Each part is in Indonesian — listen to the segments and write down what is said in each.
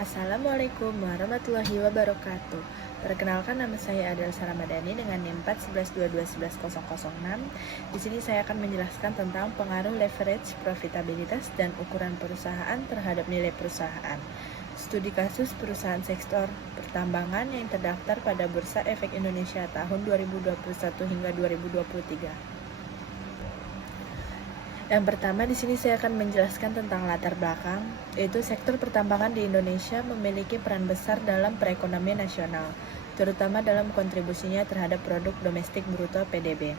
Assalamualaikum warahmatullahi wabarakatuh. Perkenalkan, nama saya Adel Saramadani dengan NIM 41122111006. Di sini saya akan menjelaskan tentang pengaruh leverage, profitabilitas, dan ukuran perusahaan terhadap nilai perusahaan. Studi kasus perusahaan sektor pertambangan yang terdaftar pada Bursa Efek Indonesia tahun 2021 hingga 2023. Yang pertama, di sini saya akan menjelaskan tentang latar belakang, yaitu sektor pertambangan di Indonesia memiliki peran besar dalam perekonomian nasional, terutama dalam kontribusinya terhadap produk domestik bruto (PDB),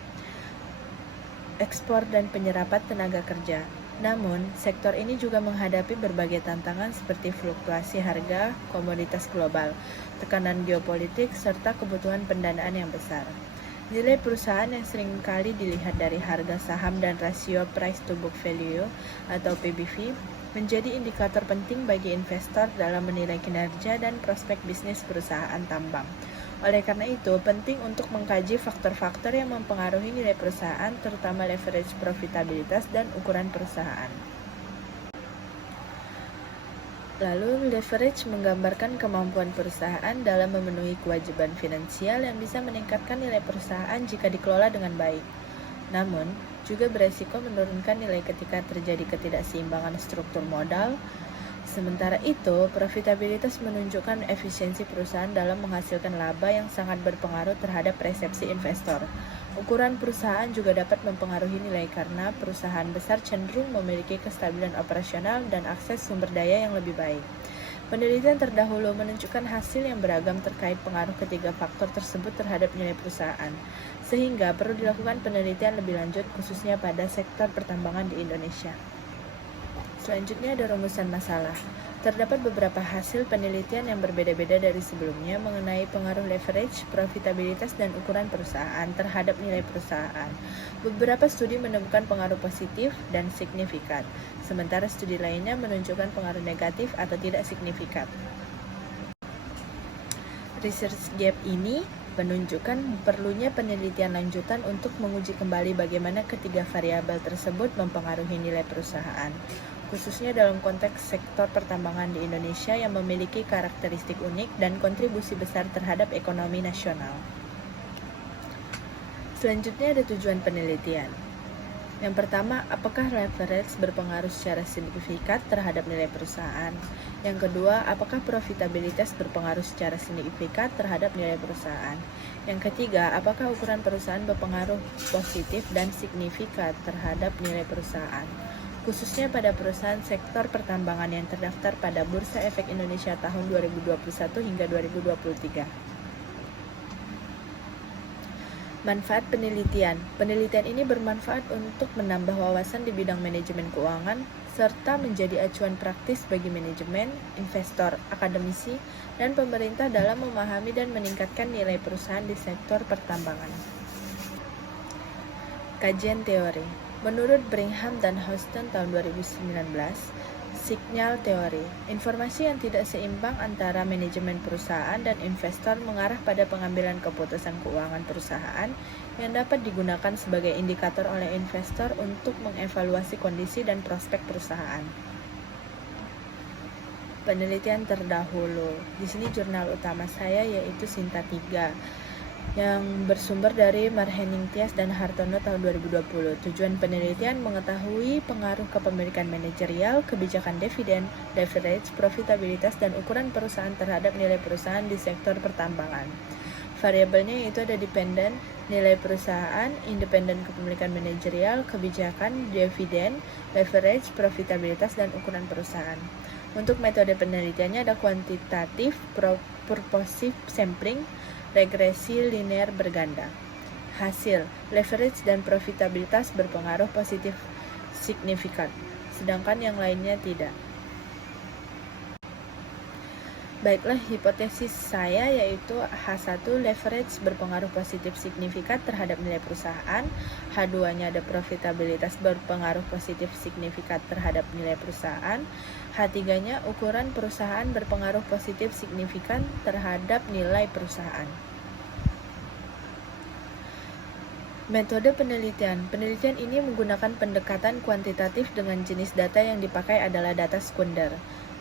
ekspor dan penyerapan tenaga kerja. Namun, sektor ini juga menghadapi berbagai tantangan seperti fluktuasi harga komoditas global, tekanan geopolitik, serta kebutuhan pendanaan yang besar. Nilai perusahaan yang seringkali dilihat dari harga saham dan rasio price to book value atau PBV menjadi indikator penting bagi investor dalam menilai kinerja dan prospek bisnis perusahaan tambang. Oleh karena itu, penting untuk mengkaji faktor-faktor yang mempengaruhi nilai perusahaan, terutama leverage, profitabilitas, dan ukuran perusahaan. Lalu, leverage menggambarkan kemampuan perusahaan dalam memenuhi kewajiban finansial yang bisa meningkatkan nilai perusahaan jika dikelola dengan baik. Namun, juga beresiko menurunkan nilai ketika terjadi ketidakseimbangan struktur modal. Sementara itu, profitabilitas menunjukkan efisiensi perusahaan dalam menghasilkan laba yang sangat berpengaruh terhadap persepsi investor. Ukuran perusahaan juga dapat mempengaruhi nilai karena perusahaan besar cenderung memiliki kestabilan operasional dan akses sumber daya yang lebih baik. Penelitian terdahulu menunjukkan hasil yang beragam terkait pengaruh ketiga faktor tersebut terhadap nilai perusahaan, sehingga perlu dilakukan penelitian lebih lanjut khususnya pada sektor pertambangan di Indonesia. Selanjutnya ada rumusan masalah. Terdapat beberapa hasil penelitian yang berbeda-beda dari sebelumnya mengenai pengaruh leverage, profitabilitas, dan ukuran perusahaan terhadap nilai perusahaan. Beberapa studi menemukan pengaruh positif dan signifikan, sementara studi lainnya menunjukkan pengaruh negatif atau tidak signifikan. Research gap ini menunjukkan perlunya penelitian lanjutan untuk menguji kembali bagaimana ketiga variabel tersebut mempengaruhi nilai perusahaan, khususnya dalam konteks sektor pertambangan di Indonesia yang memiliki karakteristik unik dan kontribusi besar terhadap ekonomi nasional. Selanjutnya ada tujuan penelitian. Yang pertama, apakah leverage berpengaruh secara signifikan terhadap nilai perusahaan? Yang kedua, apakah profitabilitas berpengaruh secara signifikan terhadap nilai perusahaan? Yang ketiga, apakah ukuran perusahaan berpengaruh positif dan signifikan terhadap nilai perusahaan, khususnya pada perusahaan sektor pertambangan yang terdaftar pada Bursa Efek Indonesia tahun 2021 hingga 2023. Manfaat penelitian. Penelitian ini bermanfaat untuk menambah wawasan di bidang manajemen keuangan, serta menjadi acuan praktis bagi manajemen, investor, akademisi, dan pemerintah dalam memahami dan meningkatkan nilai perusahaan di sektor pertambangan. Kajian teori. Menurut Brigham dan Houston tahun 2019, signal teori, informasi yang tidak seimbang antara manajemen perusahaan dan investor mengarah pada pengambilan keputusan keuangan perusahaan yang dapat digunakan sebagai indikator oleh investor untuk mengevaluasi kondisi dan prospek perusahaan. Penelitian terdahulu. Di sini jurnal utama saya yaitu Sinta 3 yang bersumber dari Marhening Tias dan Hartono tahun 2020. Tujuan penelitian mengetahui pengaruh kepemilikan manajerial, kebijakan dividen, leverage, profitabilitas, dan ukuran perusahaan terhadap nilai perusahaan di sektor pertambangan. Variabelnya yaitu ada dependen, nilai perusahaan, independen kepemilikan manajerial, kebijakan, dividen, leverage, profitabilitas, dan ukuran perusahaan. Untuk metode penelitiannya ada kuantitatif, purposive sampling, regresi linear berganda. Hasil, leverage dan profitabilitas berpengaruh positif signifikan, sedangkan yang lainnya tidak. Baiklah, hipotesis saya yaitu H1 leverage berpengaruh positif signifikan terhadap nilai perusahaan, H2-nya ada profitabilitas berpengaruh positif signifikan terhadap nilai perusahaan, H3-nya ukuran perusahaan berpengaruh positif signifikan terhadap nilai perusahaan. Metode penelitian. Penelitian ini menggunakan pendekatan kuantitatif dengan jenis data yang dipakai adalah data sekunder.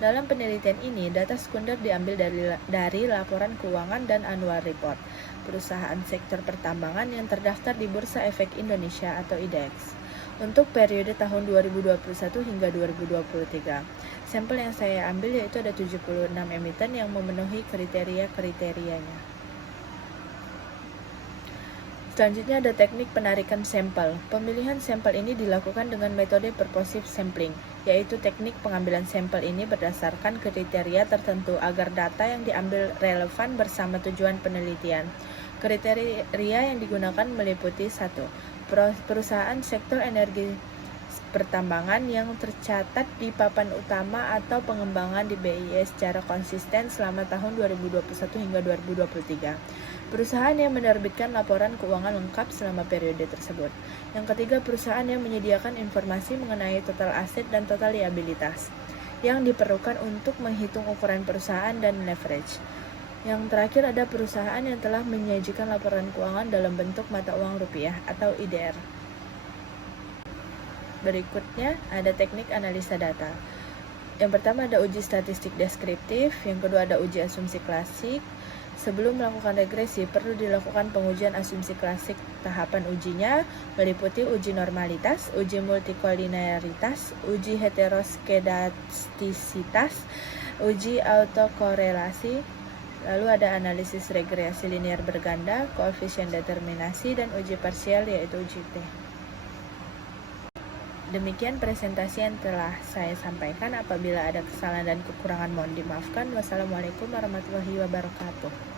Dalam penelitian ini, data sekunder diambil dari laporan keuangan dan annual report perusahaan sektor pertambangan yang terdaftar di Bursa Efek Indonesia atau IDX untuk periode tahun 2021 hingga 2023. Sampel yang saya ambil yaitu ada 76 emiten yang memenuhi kriteria-kriterianya. Selanjutnya ada teknik penarikan sampel. Pemilihan sampel ini dilakukan dengan metode purposive sampling, yaitu teknik pengambilan sampel ini berdasarkan kriteria tertentu agar data yang diambil relevan bersama tujuan penelitian. Kriteria yang digunakan meliputi 1. Perusahaan sektor energi pertambangan yang tercatat di papan utama atau pengembangan di BIS secara konsisten selama tahun 2021 hingga 2023. Perusahaan yang menerbitkan laporan keuangan lengkap selama periode tersebut. Yang ketiga, perusahaan yang menyediakan informasi mengenai total aset dan total liabilitas yang diperlukan untuk menghitung ukuran perusahaan dan leverage. Yang terakhir ada perusahaan yang telah menyajikan laporan keuangan dalam bentuk mata uang rupiah atau IDR. Berikutnya ada teknik analisa data. Yang pertama ada uji statistik deskriptif, yang kedua ada uji asumsi klasik. Sebelum melakukan regresi, perlu dilakukan pengujian asumsi klasik. Tahapan ujinya meliputi uji normalitas, uji multikolinearitas, uji heteroskedastisitas, uji autokorelasi, lalu ada analisis regresi linear berganda, koefisien determinasi, dan uji parsial yaitu uji T. Demikian presentasi yang telah saya sampaikan. Apabila ada kesalahan dan kekurangan mohon dimaafkan. Wassalamualaikum warahmatullahi wabarakatuh.